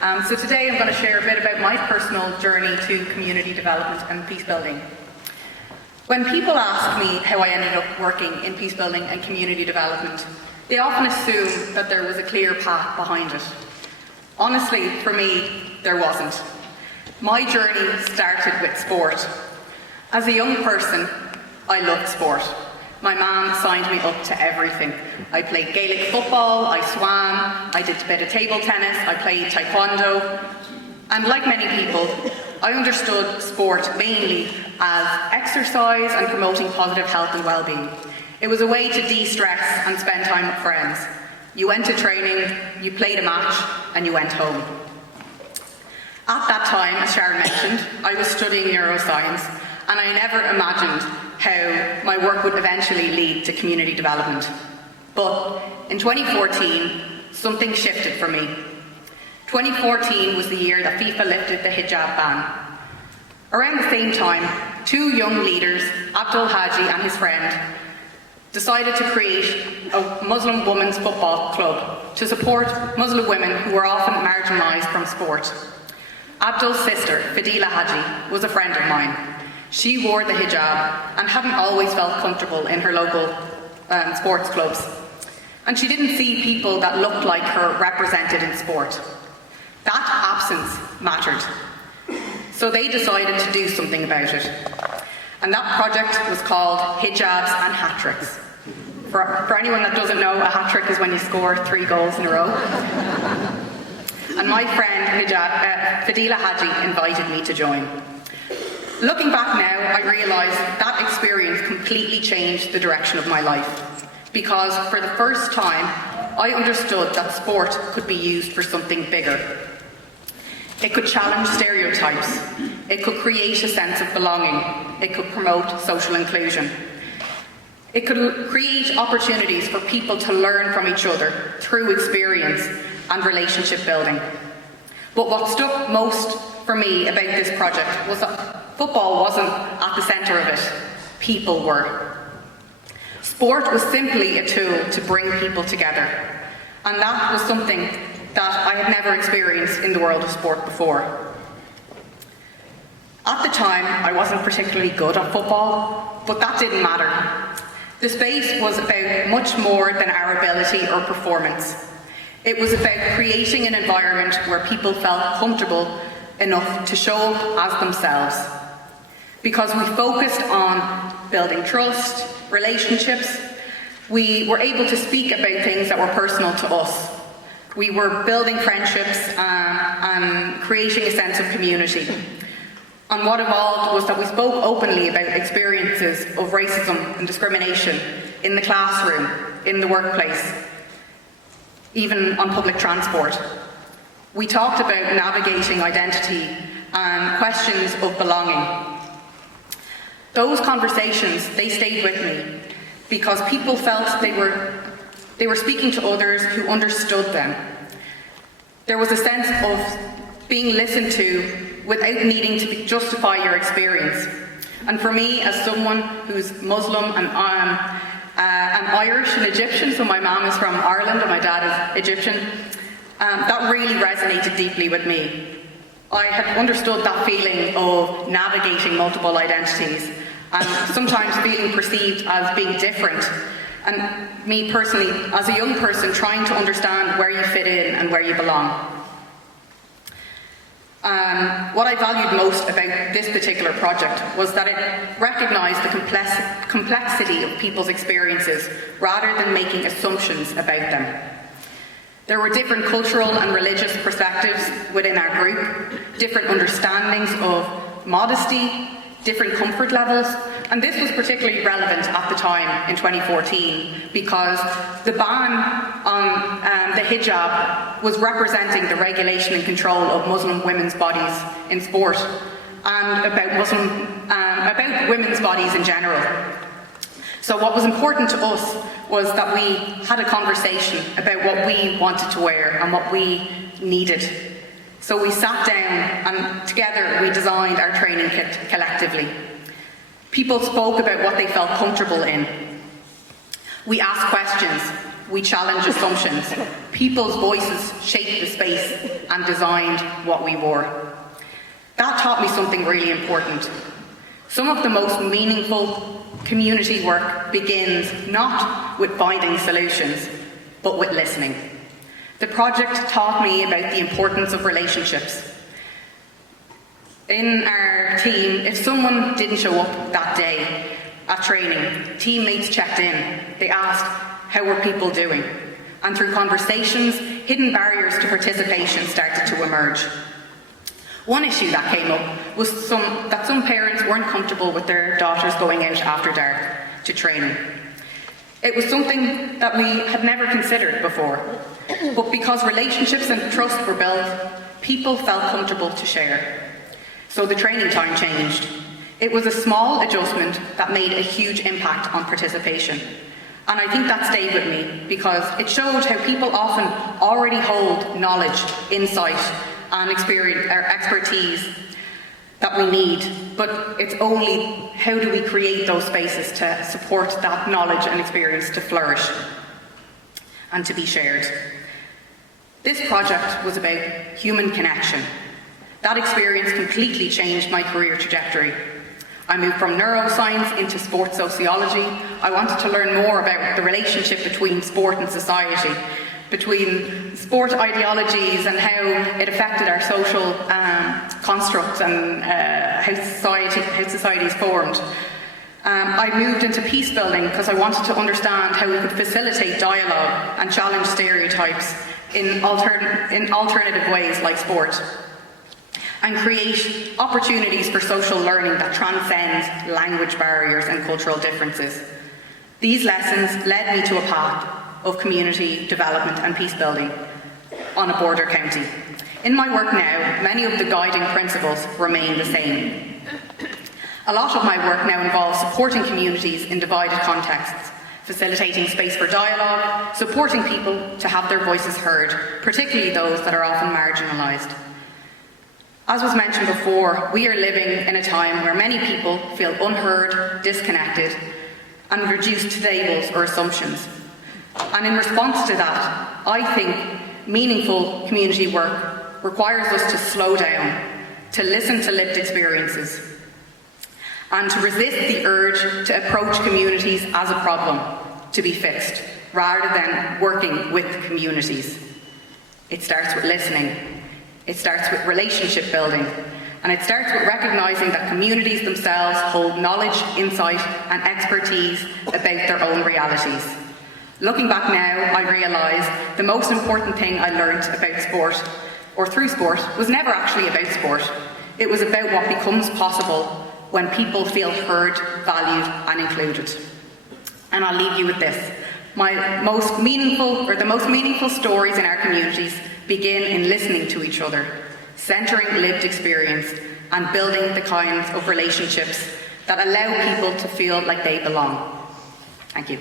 So today I'm going to share a bit about my personal journey to community development and peace building. When people ask me how I ended up working in peace building and community development, they often assume that there was a clear path behind it. Honestly, for me, there wasn't. My journey started with sport. As a young person, I loved sport. My mum signed me up to everything. I played Gaelic football, I swam, I did a bit of table tennis, I played taekwondo. And like many people, I understood sport mainly as exercise and promoting positive health and well-being. It was a way to de-stress and spend time with friends. You went to training, you played a match, and you went home. At that time, as Sharon mentioned, I was studying neuroscience, and I never imagined how my work would eventually lead to community development. But in 2014, something shifted for me. 2014 was the year that FIFA lifted the hijab ban. Around the same time, two young leaders, Abdul Haji and his friend, decided to create a Muslim women's football club to support Muslim women who were often marginalised from sport. Abdul's sister, Fadila Haji, was a friend of mine. She wore the hijab and hadn't always felt comfortable in her local sports clubs. And she didn't see people that looked like her represented in sport. That absence mattered. So they decided to do something about it. And that project was called Hijabs and Hat-Tricks. For anyone that doesn't know, a hat-trick is when you score 3 goals in a row. And my friend Fadila Haji invited me to join. Looking back now, I realise that experience completely changed the direction of my life. Because for the first time, I understood that sport could be used for something bigger. It could challenge stereotypes. It could create a sense of belonging. It could promote social inclusion. It could create opportunities for people to learn from each other through experience and relationship building. But what stuck most for me about this project was that football wasn't at the centre of it. People were. Sport was simply a tool to bring people together. And that was something that I had never experienced in the world of sport before. At the time, I wasn't particularly good at football, but that didn't matter. The space was about much more than our ability or performance. It was about creating an environment where people felt comfortable enough to show up as themselves. Because we focused on building trust, relationships, we were able to speak about things that were personal to us. We were building friendships and creating a sense of community. And what evolved was that we spoke openly about experiences of racism and discrimination in the classroom, in the workplace, even on public transport. We talked about navigating identity and questions of belonging. Those conversations, they stayed with me because people felt they were speaking to others who understood them. There was a sense of being listened to without needing to justify your experience. And for me, as someone who's Muslim and I'm Irish and Egyptian, so my mum is from Ireland and my dad is Egyptian, that really resonated deeply with me. I had understood that feeling of navigating multiple identities and sometimes feeling perceived as being different. And me personally, as a young person, trying to understand where you fit in and where you belong. What I valued most about this particular project was that it recognised the complexity of people's experiences rather than making assumptions about them. There were different cultural and religious perspectives within our group, different understandings of modesty, different comfort levels, and this was particularly relevant at the time in 2014 because the ban on the hijab was representing the regulation and control of Muslim women's bodies in sport and about women's bodies in general. So what was important to us was that we had a conversation about what we wanted to wear and what we needed. So we sat down and together we designed our training kit collectively. People spoke about what they felt comfortable in. We asked questions. We challenged assumptions. People's voices shaped the space and designed what we wore. That taught me something really important. Some of the most meaningful community work begins not with finding solutions, but with listening. The project taught me about the importance of relationships. In our team, if someone didn't show up that day at training, teammates checked in. They asked, how were people doing? And through conversations, hidden barriers to participation started to emerge. One issue that came up was that some parents weren't comfortable with their daughters going out after dark to training. It was something that we had never considered before, but because relationships and trust were built, people felt comfortable to share. So the training time changed. It was a small adjustment that made a huge impact on participation. And I think that stayed with me because it showed how people often already hold knowledge, insight, and experience or expertise that we need, but it's only how do we create those spaces to support that knowledge and experience to flourish and to be shared. This project was about human connection. That experience completely changed my career trajectory. I moved from neuroscience into sports sociology. I wanted to learn more about the relationship between sport and society, between sport ideologies and how it affected our social constructs and how society is formed. I moved into peace building because I wanted to understand how we could facilitate dialogue and challenge stereotypes in alternative ways like sport, and create opportunities for social learning that transcends language barriers and cultural differences. These lessons led me to a path of community development and peace building on a border county. In my work now, many of the guiding principles remain the same. A lot of my work now involves supporting communities in divided contexts, facilitating space for dialogue, supporting people to have their voices heard, particularly those that are often marginalised. As was mentioned before, we are living in a time where many people feel unheard, disconnected, and reduced to labels or assumptions. And in response to that, I think meaningful community work requires us to slow down, to listen to lived experiences, and to resist the urge to approach communities as a problem to be fixed, rather than working with communities. It starts with listening. It starts with relationship building, and it starts with recognising that communities themselves hold knowledge, insight and expertise about their own realities. Looking back now, I realise the most important thing I learnt about sport, or through sport, was never actually about sport. It was about what becomes possible when people feel heard, valued and included. And I'll leave you with this. The most meaningful stories in our communities begin in listening to each other, centering lived experience and building the kinds of relationships that allow people to feel like they belong. Thank you.